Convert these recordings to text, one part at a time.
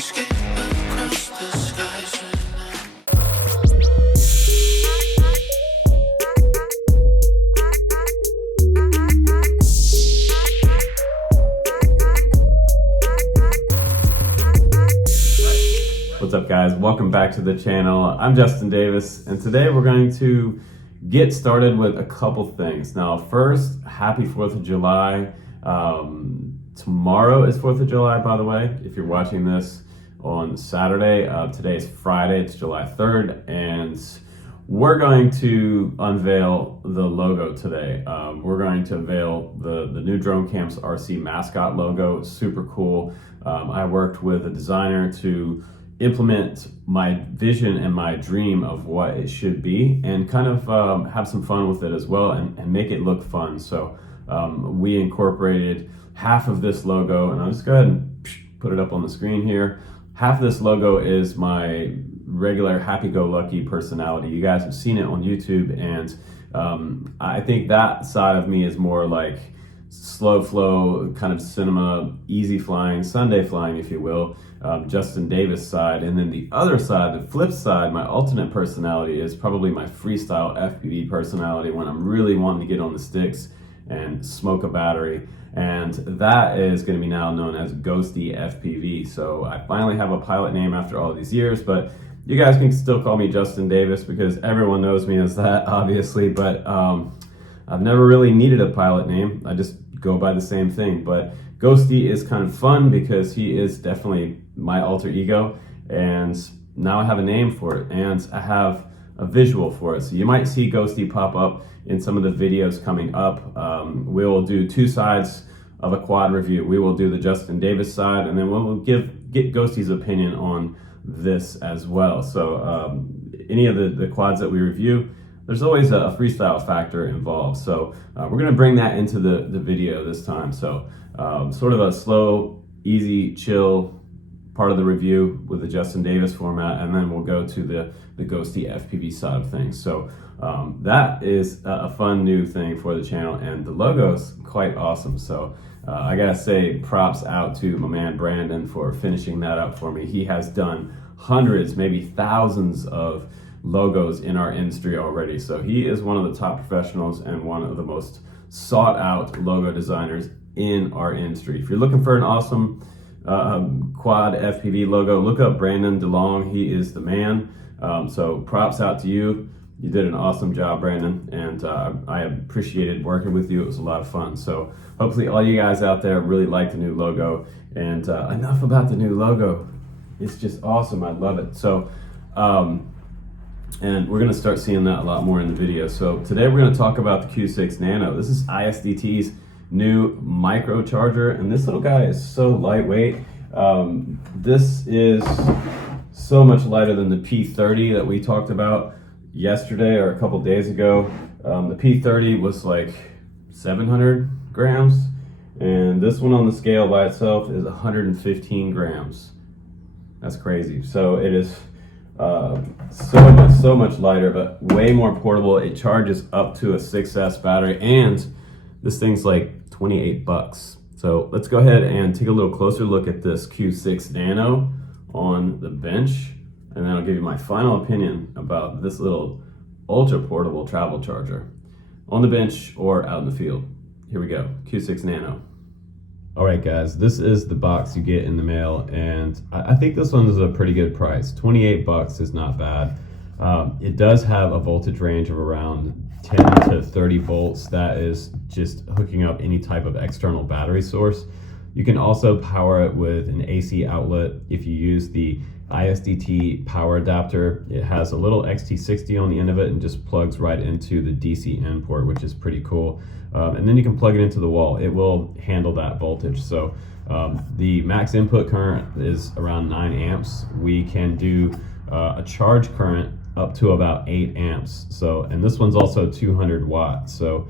What's up, guys? Welcome back to the channel. I'm Justin Davis, and today we're going to get started with a couple things. Now, first, happy 4th of July. Tomorrow is 4th of July, by the way, if you're watching this on Saturday. Today is Friday, it's July 3rd, and we're going to unveil the logo today. We're going to unveil the new Drone Camps RC mascot logo. Super cool. I worked with a designer to implement my vision and my dream of what it should be, and kind of have some fun with it as well, and make it look fun. So we incorporated half of this logo, and I'll just go ahead and put it up on the screen here. Half of this logo is my regular happy-go-lucky personality. You guys have seen it on YouTube, and I think that side of me is more like slow flow, kind of cinema, easy flying, Sunday flying, if you will. Justin Davis side, and then the other side, the flip side, my alternate personality is probably my freestyle FPV personality, when I'm really wanting to get on the sticks and smoke a battery, and that is going to be now known as Ghosty FPV. So I finally have a pilot name after all these years, but you guys can still call me Justin Davis because everyone knows me as that, obviously, but I've never really needed a pilot name. I just go by the same thing. But Ghosty is kind of fun because he is definitely my alter ego, and now I have a name for it, and I have a visual for it. So you might see Ghosty pop up in some of the videos coming up. We will do two sides of a quad review. We will do the Justin Davis side, and then we'll get Ghosty's opinion on this as well. So any of the quads that we review, there's always a freestyle factor involved. So we're gonna bring that into the video this time. So sort of a slow, easy, chill part of the review with the Justin Davis format, and then we'll go to the Ghosty FPV side of things. So that is a fun new thing for the channel, and the logo's quite awesome. So I gotta say props out to my man Brandon for finishing that up for me. He has done hundreds, maybe thousands of logos in our industry already. So he is one of the top professionals and one of the most sought out logo designers in our industry. If you're looking for an awesome quad FPV logo, look up Brandon DeLong. He is the man. So props out to you. You did an awesome job, Brandon, and I appreciated working with you. It was a lot of fun. So hopefully all you guys out there really like the new logo. And enough about the new logo. It's just awesome. I love it. So and we're going to start seeing that a lot more in the video. So today we're going to talk about the Q6 Nano. This is ISDT's new micro charger, and this little guy is so lightweight. This is so much lighter than the P30 that we talked about yesterday or a couple days ago. The P30 was like 700 grams, and this one on the scale by itself is 115 grams. That's crazy. So it is so much lighter, but way more portable. It charges up to a 6S battery, and this thing's like 28 bucks. So let's go ahead and take a little closer look at this Q6 Nano on the bench, and then I'll give you my final opinion about this little ultra portable travel charger on the bench or out in the field. Here we go, Q6 Nano. All right, guys, this is the box you get in the mail, and I think this one is a pretty good price. 28 bucks is not bad. It does have a voltage range of around 10 to 30 volts. That is just hooking up any type of external battery source. You can also power it with an AC outlet if you use the ISDT power adapter. It has a little XT60 on the end of it and just plugs right into the DC in port, which is pretty cool. And then you can plug it into the wall. It will handle that voltage. So the max input current is around 9 amps. We can do a charge current up to about 8 amps. So, and this one's also 200 watts. So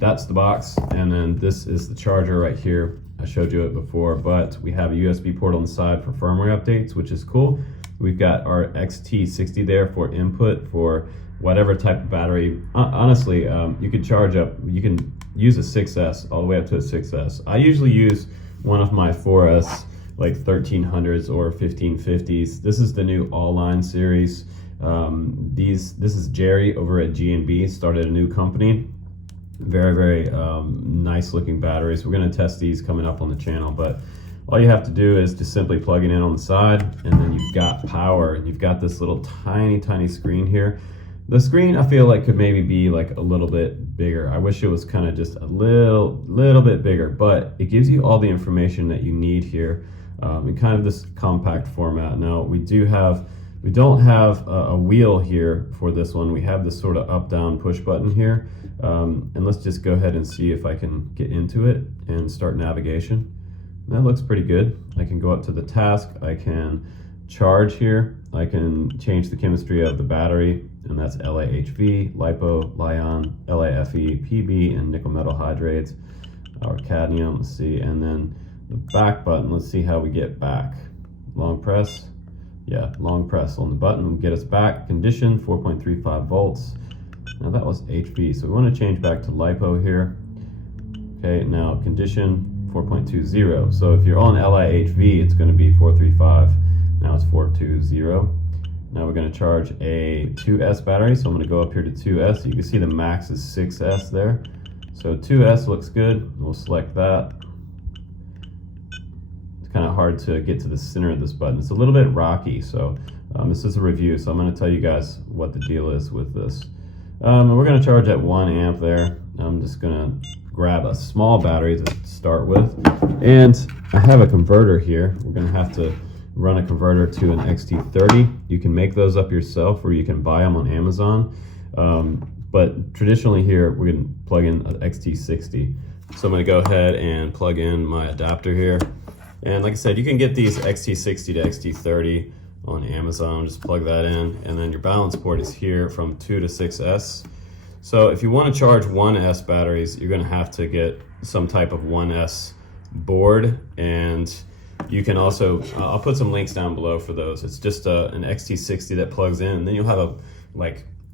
that's the box. And then this is the charger right here. I showed you it before, but we have a USB port on the side for firmware updates, which is cool. We've got our XT60 there for input for whatever type of battery. Honestly, you could charge up, you can use a 6S all the way up to a 6S. I usually use one of my 4S like 1300s or 1550s. This is the new All Line series. This is Jerry over at G&B, started a new company. Very nice looking batteries. We're going to test these coming up on the channel, but all you have to do is just simply plug it in on the side, and then you've got power, and you've got this little tiny screen here. The screen, I feel like, could maybe be like a little bit bigger. I wish it was kind of just a little bit bigger, but it gives you all the information that you need here in kind of this compact format. Now we don't have a wheel here for this one. We have this sort of up down push button here, and let's just go ahead and see if I can get into it and start navigation. That looks pretty good. I can go up to the task, I can charge here, I can change the chemistry of the battery, and that's LAHV, LIPO, Lion, LAFE, PB, and nickel metal hydrates, or cadmium. Let's see, and then the back button, let's see how we get back. Long press, yeah, long press on the button will get us back. Condition 4.35 volts. Now that was HV, so we want to change back to LiPo here. Okay, now condition 4.20. So if you're on LIHV, it's going to be 435. Now it's 420. Now we're going to charge a 2S battery, so I'm going to go up here to 2S. You can see the max is 6S there. So 2S looks good. We'll select that. It's kind of hard to get to the center of this button. It's a little bit rocky, so this is a review, so I'm going to tell you guys what the deal is with this. We're going to charge at 1 amp there. I'm just going to grab a small battery to start with, and I have a converter here. We're going to have to run a converter to an XT30. You can make those up yourself, or you can buy them on Amazon, but traditionally here we're going to plug in an XT60. So I'm going to go ahead and plug in my adapter here, and like I said, you can get these XT60 to XT30 on Amazon. Just plug that in, and then your balance port is here from 2 to 6S. So if you want to charge 1S batteries, you're going to have to get some type of 1S board, and you can also, I'll put some links down below for those. It's just an XT60 that plugs in, and then you'll have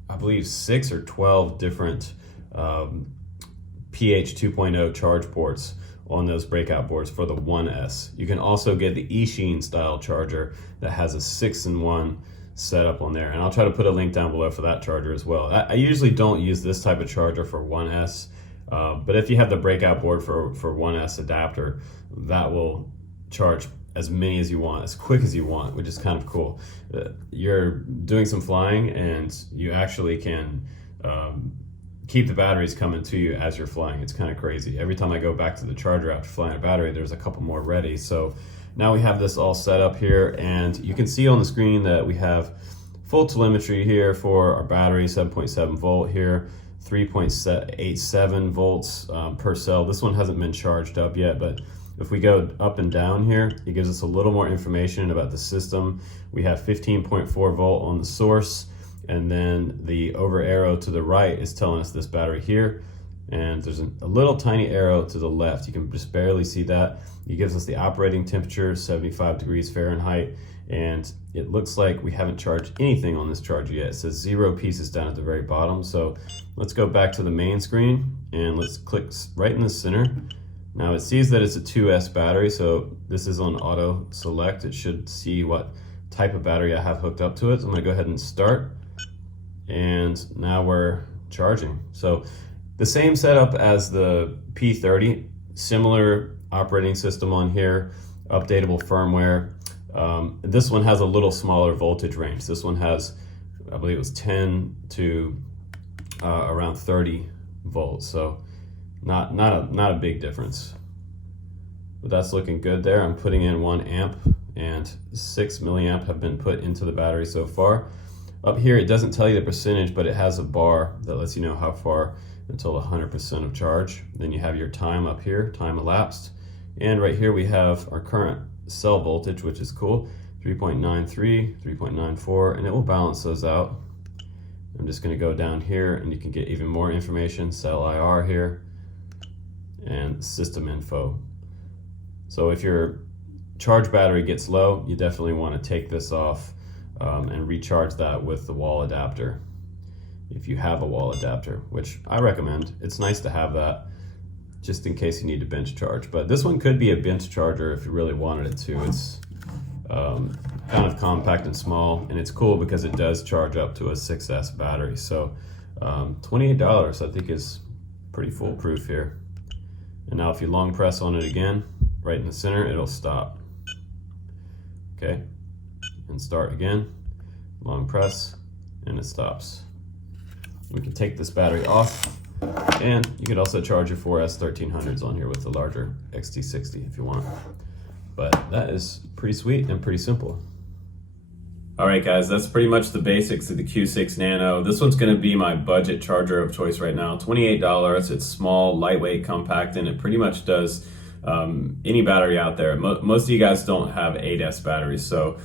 I believe 6 or 12 different PH 2.0 charge ports on those breakout boards for the 1S. You can also get the eSheen style charger that has a 6-in-1 setup on there, and I'll try to put a link down below for that charger as well. I usually don't use this type of charger for 1S, but if you have the breakout board for 1S adapter, that will charge as many as you want, as quick as you want, which is kind of cool. You're doing some flying, and you actually can keep the batteries coming to you as you're flying. It's kind of crazy. Every time I go back to the charger after flying a battery, there's a couple more ready. So now we have this all set up here, and you can see on the screen that we have full telemetry here for our battery, 7.7 volt here, 3.87 volts per cell. This one hasn't been charged up yet, but if we go up and down here, it gives us a little more information about the system. We have 15.4 volt on the source, and then the over arrow to the right is telling us this battery here, and there's a little tiny arrow to the left. You can just barely see that. It gives us the operating temperature, 75 degrees Fahrenheit, and it looks like we haven't charged anything on this charger yet. It says 0 pieces down at the very bottom. So let's go back to the main screen, and let's click right in the center. Now it sees that it's a 2S battery, so this is on auto select. It should see what type of battery I have hooked up to it. So I'm gonna go ahead and start, and now we're charging. So the same setup as the P30, similar operating system on here, updatable firmware. This one has a little smaller voltage range. This one has, I believe it was 10 to around 30 volts. So not a big difference, but that's looking good there. I'm putting in 1 amp, and 6 milliamp have been put into the battery so far. Up here, it doesn't tell you the percentage, but it has a bar that lets you know how far until 100% of charge. Then you have your time up here, time elapsed. And right here we have our current cell voltage, which is cool, 3.93, 3.94, and it will balance those out. I'm just gonna go down here, and you can get even more information, cell IR here, and system info. So if your charge battery gets low, you definitely want to take this off and recharge that with the wall adapter, if you have a wall adapter, which I recommend. It's nice to have that just in case you need to bench charge. But this one could be a bench charger if you really wanted it to. It's kind of compact and small, and it's cool because it does charge up to a 6S battery. So $28 I think is pretty foolproof here. And now if you long press on it again, right in the center, it'll stop. Okay, and start again, long press, and it stops. We can take this battery off, and you could also charge your 4S1300s on here with the larger XT60 if you want. But that is pretty sweet and pretty simple. All right, guys, that's pretty much the basics of the Q6 Nano. This one's gonna be my budget charger of choice right now. $28, it's small, lightweight, compact, and it pretty much does any battery out there. Most of you guys don't have 8S batteries, so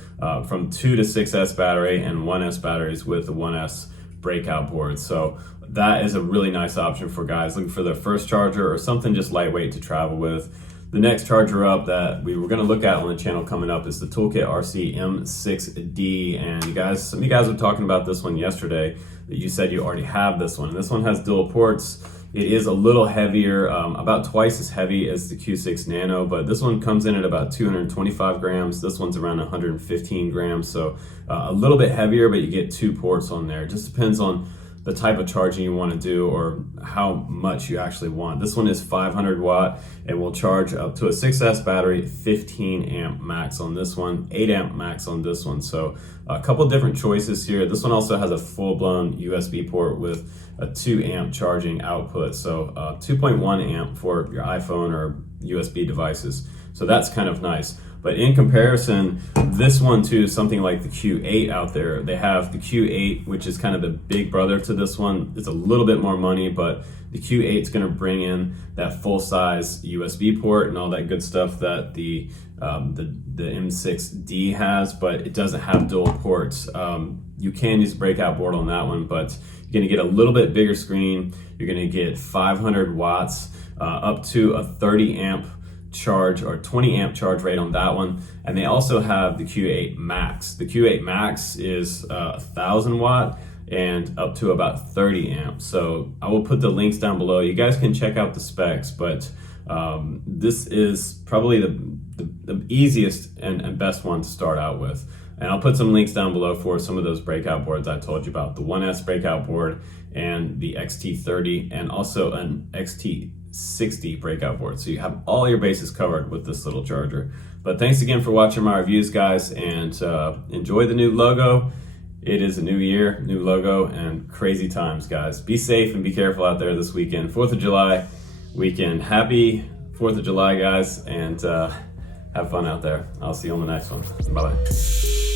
from 2 to 6S battery and 1S batteries with the 1S breakout board. So that is a really nice option for guys looking for their first charger or something just lightweight to travel with. The next charger up that we were going to look at on the channel coming up is the Toolkit RC M6D, and some of you guys were talking about this one yesterday, that you said you already have this one. And this one has dual ports. It is a little heavier, about twice as heavy as the Q6 Nano, but this one comes in at about 225 grams. This one's around 115 grams, so a little bit heavier, but you get 2 ports on there. It just depends on the type of charging you want to do or how much you actually want. This one is 500 watt and will charge up to a 6S battery, 15 amp max on this one, 8 amp max on this one. So a couple different choices here. This one also has a full-blown USB port with a 2 amp charging output. So 2.1 amp for your iPhone or USB devices. So that's kind of nice. But in comparison, this one to something like the Q8 out there, they have the Q8, which is kind of the big brother to this one. It's a little bit more money, but the Q8 is going to bring in that full-size USB port and all that good stuff that the M6D has, but it doesn't have dual ports. You can use a breakout board on that one, but you're going to get a little bit bigger screen. You're going to get 500 watts, up to a 30 amp charge or 20 amp charge rate on that one. And they also have the Q8 Max. The Q8 Max is 1,000 watt and up to about 30 amps. So I will put the links down below. You guys can check out the specs, but this is probably the easiest and best one to start out with. And I'll put some links down below for some of those breakout boards I told you about, the 1S breakout board and the XT30 and also an XT60 breakout board. So you have all your bases covered with this little charger. But thanks again for watching my reviews, guys, and enjoy the new logo. It is a new year, new logo, and crazy times, guys. Be safe and be careful out there this weekend. 4th of July weekend. Happy 4th of July, guys, and have fun out there. I'll see you on the next one. Bye-bye.